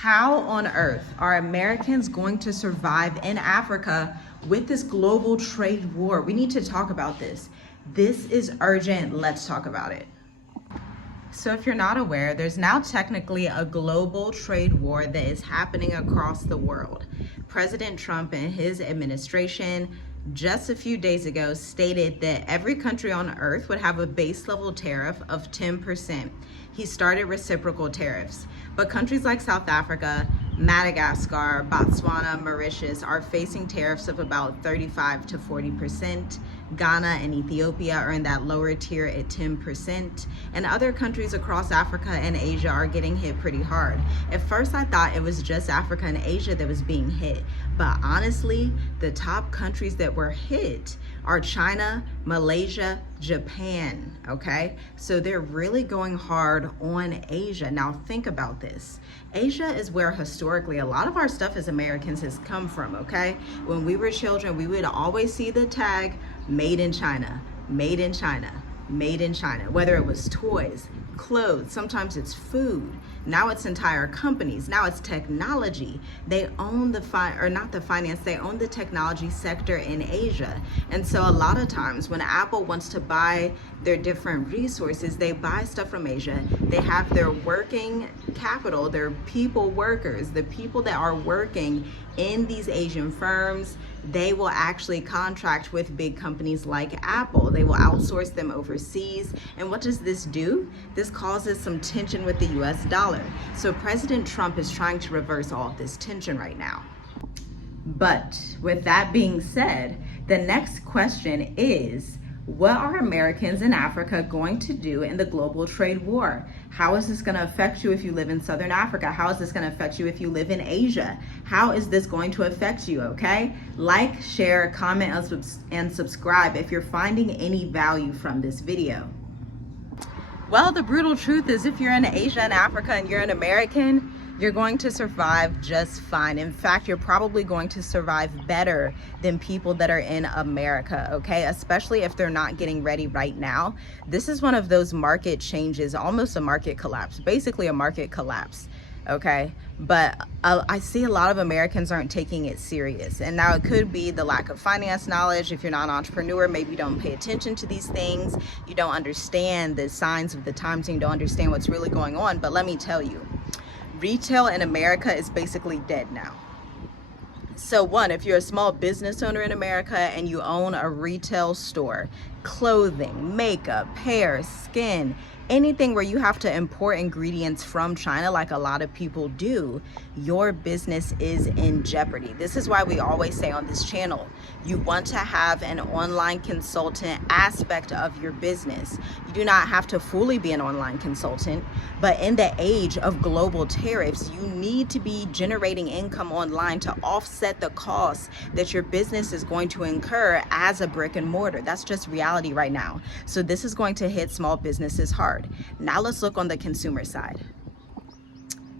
How on earth are Americans going to survive in Africa with this global trade war? We need to talk about this. This is urgent. Let's talk about it. So if you're not aware, there's now technically a global trade war that is happening across the world. President Trump and his administration just a few days ago stated that every country on earth would have a base level tariff of 10%. He started reciprocal tariffs, but countries like South Africa, Madagascar, Botswana, Mauritius are facing tariffs of about 35 to 40%. Ghana and Ethiopia are in that lower tier at 10%. And other countries across Africa and Asia are getting hit pretty hard. At first, I thought it was just Africa and Asia that was being hit. But honestly, the top countries that were hit are China, Malaysia, Japan, okay? So they're really going hard on Asia. Now think about this. Asia is where historically a lot of our stuff as Americans has come from, okay? When we were children, we would always see the tag, made in China, made in China, made in China, whether it was toys, clothes, sometimes it's food. Now it's entire companies. Now it's technology. They own the they own the technology sector in Asia. And so a lot of times when Apple wants to buy their different resources, they buy stuff from Asia. They have their working capital, their people workers, the people that are working in these Asian firms. They will actually contract with big companies like Apple. They will outsource them overseas. And what does this do? This causes some tension with the US dollar. So President Trump is trying to reverse all of this tension right now. But with that being said, the next question is, what are Americans in Africa going to do in the global trade war? How is this going to affect you if you live in Southern Africa? How is this going to affect you if you live in Asia? How is this going to affect you, okay? Like, share, comment, and subscribe if you're finding any value from this video. Well, the brutal truth is if you're in Asia and Africa and you're an American, you're going to survive just fine. In fact, you're probably going to survive better than people that are in America, okay? Especially if they're not getting ready right now. This is one of those market changes, almost a market collapse, basically a market collapse, okay? But I see a lot of Americans aren't taking it serious. And now it could be the lack of finance knowledge. If you're not an entrepreneur, maybe you don't pay attention to these things. You don't understand the signs of the times and you don't understand what's really going on. But let me tell you, retail in America is basically dead now. So one, if you're a small business owner in America and you own a retail store, clothing, makeup, hair, skin, anything where you have to import ingredients from China like a lot of people do, your business is in jeopardy. This is why we always say on this channel, you want to have an online consultant aspect of your business. You do not have to fully be an online consultant, but in the age of global tariffs, you need to be generating income online to offset the costs that your business is going to incur as a brick and mortar. That's just reality right now. So this is going to hit small businesses hard. Now let's look on the consumer side.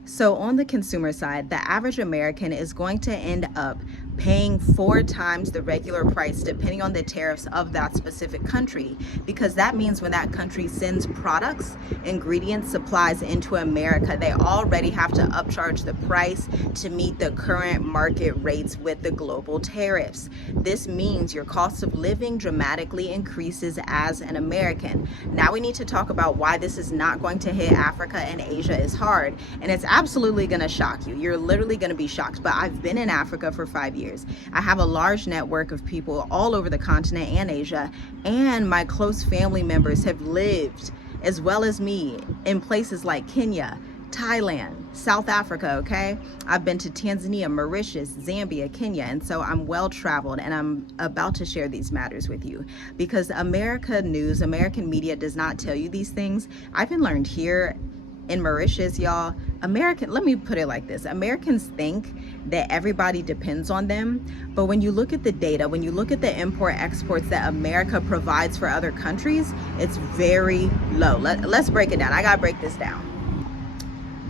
So on the consumer side, the average American is going to end up paying 4 times the regular price depending on the tariffs of that specific country, because that means when that country sends products, ingredients, supplies into America, they already have to upcharge the price to meet the current market rates with the global tariffs. This means your cost of living dramatically increases as an American. Now we need to talk about why this is not going to hit Africa and Asia as hard, and it's absolutely going to shock you. You're literally going to be shocked, but I've been in Africa for 5 years. I have a large network of people all over the continent and Asia, and my close family members have lived, as well as me, in places like Kenya, Thailand, South Africa, okay? I've been to Tanzania, Mauritius, Zambia, Kenya, and so I'm well traveled, and I'm about to share these matters with you because American media does not tell you these things. I've been learned here in Mauritius, y'all. Let me put it like this. Americans think that everybody depends on them, but when you look at the data, when you look at the import exports that America provides for other countries, it's very low. Let's break it down. I gotta break this down.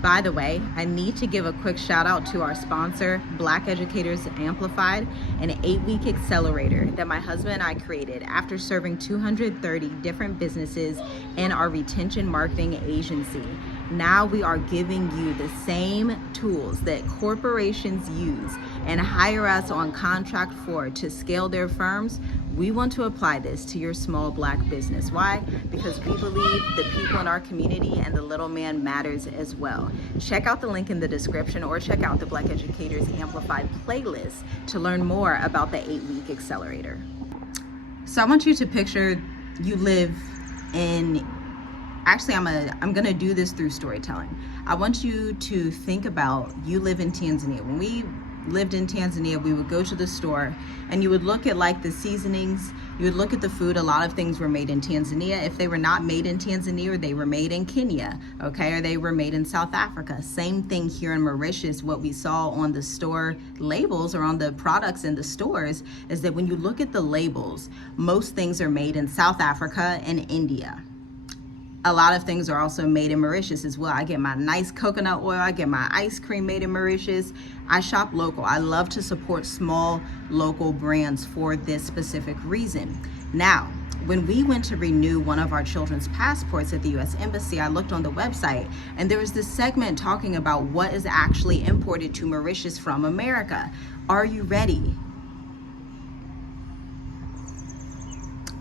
By the way, I need to give a quick shout out to our sponsor, Black Educators Amplified, an 8-week accelerator that my husband and I created after serving 230 different businesses in our retention marketing agency. Now we are giving you the same tools that corporations use and hire us on contract for to scale their firms. We want to apply this to your small Black business. Why? Because we believe the people in our community and the little man matters as well. Check out the link in the description or check out the Black Educators Amplified playlist to learn more about the 8-week accelerator. So I want you to picture you live in, actually I'm gonna do this through storytelling. I want you to think about you live in Tanzania. When we lived in Tanzania, we would go to the store and you would look at like the seasonings, you would look at the food. A lot of things were made in Tanzania. If they were not made in Tanzania, or they were made in Kenya, okay, or they were made in South Africa. Same thing here in Mauritius. What we saw on the store labels or on the products in the stores is that when you look at the labels, most things are made in South Africa and India. A lot of things are also made in Mauritius as well. I get my nice coconut oil, I get my ice cream made in Mauritius. I shop local. I love to support small local brands for this specific reason. Now, when we went to renew one of our children's passports at the US Embassy, I looked on the website and there was this segment talking about what is actually imported to Mauritius from America. Are you ready?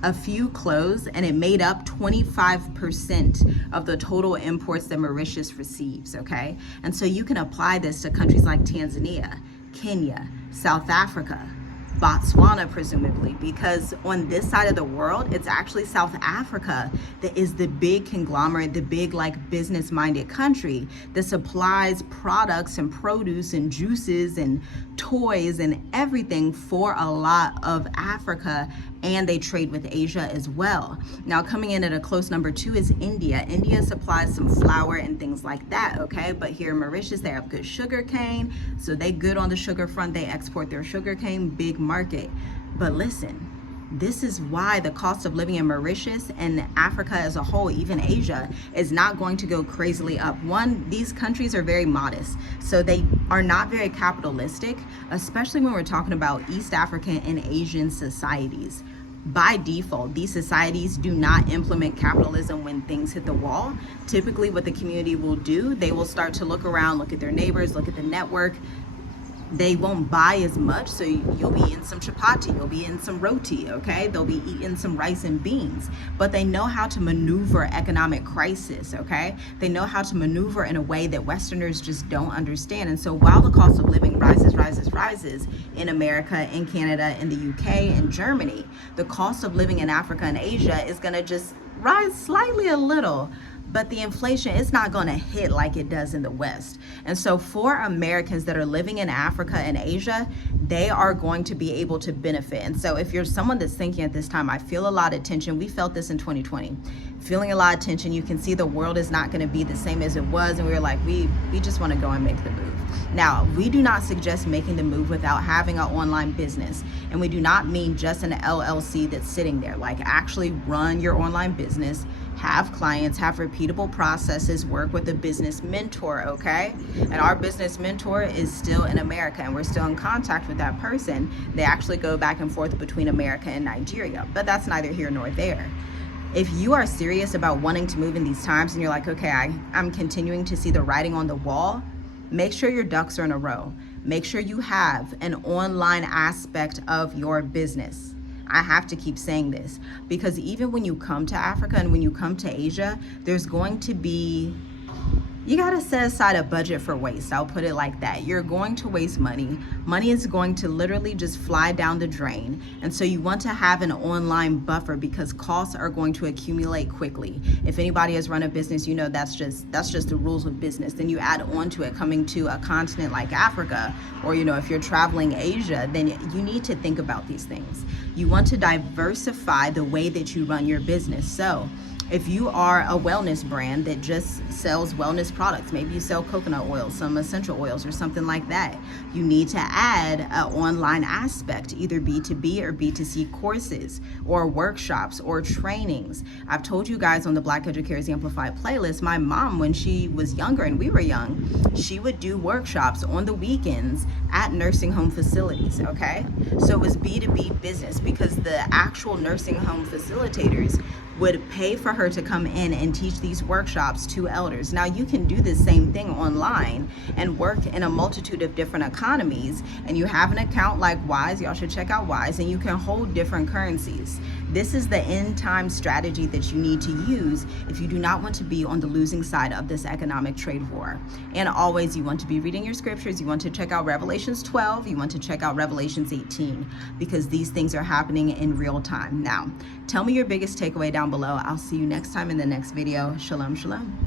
A few clothes, and it made up 25% of the total imports that Mauritius receives, okay? And so you can apply this to countries like Tanzania, Kenya, South Africa, Botswana, presumably, because on this side of the world, it's actually South Africa that is the big conglomerate, the big like business-minded country that supplies products and produce and juices and toys and everything for a lot of Africa, and they trade with Asia as well. Now, coming in at a close number 2 is India. India supplies some flour and things like that, okay? But here in Mauritius, they have good sugar cane, so they good on the sugar front. They export their sugar cane, big market. But listen, this is why the cost of living in Mauritius and Africa as a whole, even Asia, is not going to go crazily up. One, these countries are very modest, so they are not very capitalistic, especially when we're talking about East African and Asian societies. By default, these societies do not implement capitalism when things hit the wall. Typically what the community will do, they will start to look around, look at their neighbors, look at the network. They won't buy as much, so you'll be in some chapati, you'll be in some roti, okay? They'll be eating some rice and beans, but they know how to maneuver economic crisis, okay? They know how to maneuver in a way that Westerners just don't understand. And so while the cost of living rises in America, in Canada, in the UK, and Germany, the cost of living in Africa and Asia is gonna just rise slightly a little, but the inflation is not going to hit like it does in the West. And so for Americans that are living in Africa and Asia, they are going to be able to benefit. And so if you're someone that's thinking at this time, I feel a lot of tension, we felt this in 2020, feeling a lot of tension, you can see the world is not going to be the same as it was, and we were like, we just want to go and make the move. Now, we do not suggest making the move without having an online business, and we do not mean just an LLC that's sitting there. Like, actually run your online business, have clients, have repeatable processes, work with a business mentor, okay? And our business mentor is still in America, and we're still in contact with that person. They actually go back and forth between America and Nigeria, but that's neither here nor there. If you are serious about wanting to move in these times and you're like, okay, I'm continuing to see the writing on the wall, make sure your ducks are in a row. Make sure you have an online aspect of your business. I have to keep saying this because even when you come to Africa and when you come to Asia, there's going to be, you got to set aside a budget for waste. I'll put it like that. You're going to waste money. Money is going to literally just fly down the drain. And so you want to have an online buffer because costs are going to accumulate quickly. If anybody has run a business, you know that's just the rules of business. Then you add on to it coming to a continent like Africa, or if you're traveling Asia, then you need to think about these things. You want to diversify the way that you run your business. So if you are a wellness brand that just sells wellness products, maybe you sell coconut oil, some essential oils or something like that, you need to add an online aspect, either B2B or B2C courses or workshops or trainings. I've told you guys on the Black Educators Amplified playlist, my mom, when she was younger and we were young, she would do workshops on the weekends at nursing home facilities, okay? So it was B2B business because the actual nursing home facilitators would pay for her to come in and teach these workshops to elders. Now you can do the same thing online and work in a multitude of different economies, and you have an account like Wise, y'all should check out Wise, and you can hold different currencies. This is the end time strategy that you need to use if you do not want to be on the losing side of this economic trade war. And always, you want to be reading your scriptures. You want to check out Revelations 12. You want to check out Revelations 18, because these things are happening in real time. Now, tell me your biggest takeaway down below. I'll see you next time in the next video. Shalom, shalom.